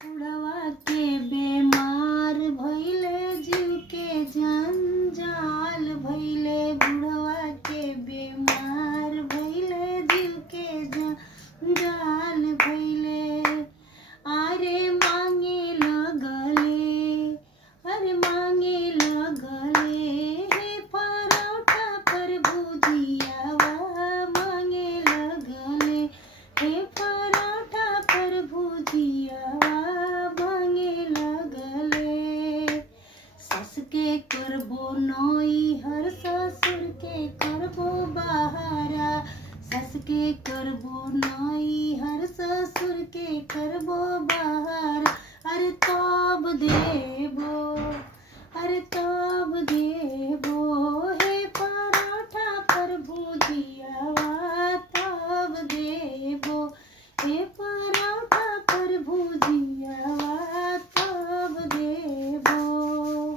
बुढ़वा के बेमार भइले, जीव के जंजाल भइले। बुढ़वा के बेमार भइले, जीव के जंजाल भइले। अरे मांगे लगले, अरे मांगे लगले, हे परोठा पर भुजियावा मांगे लगले, हे परोठा पर भुजियावा मांगे लगले। सस के करबो नैहर, ससुर के करबो बहारा। सस के करबो नैहर, ससुर के करबो बहारा। अरे तब देबो, अरे तब देबो, हे परोठा पर भुजियावा तब देबो, हे परोठा पर भुजिया।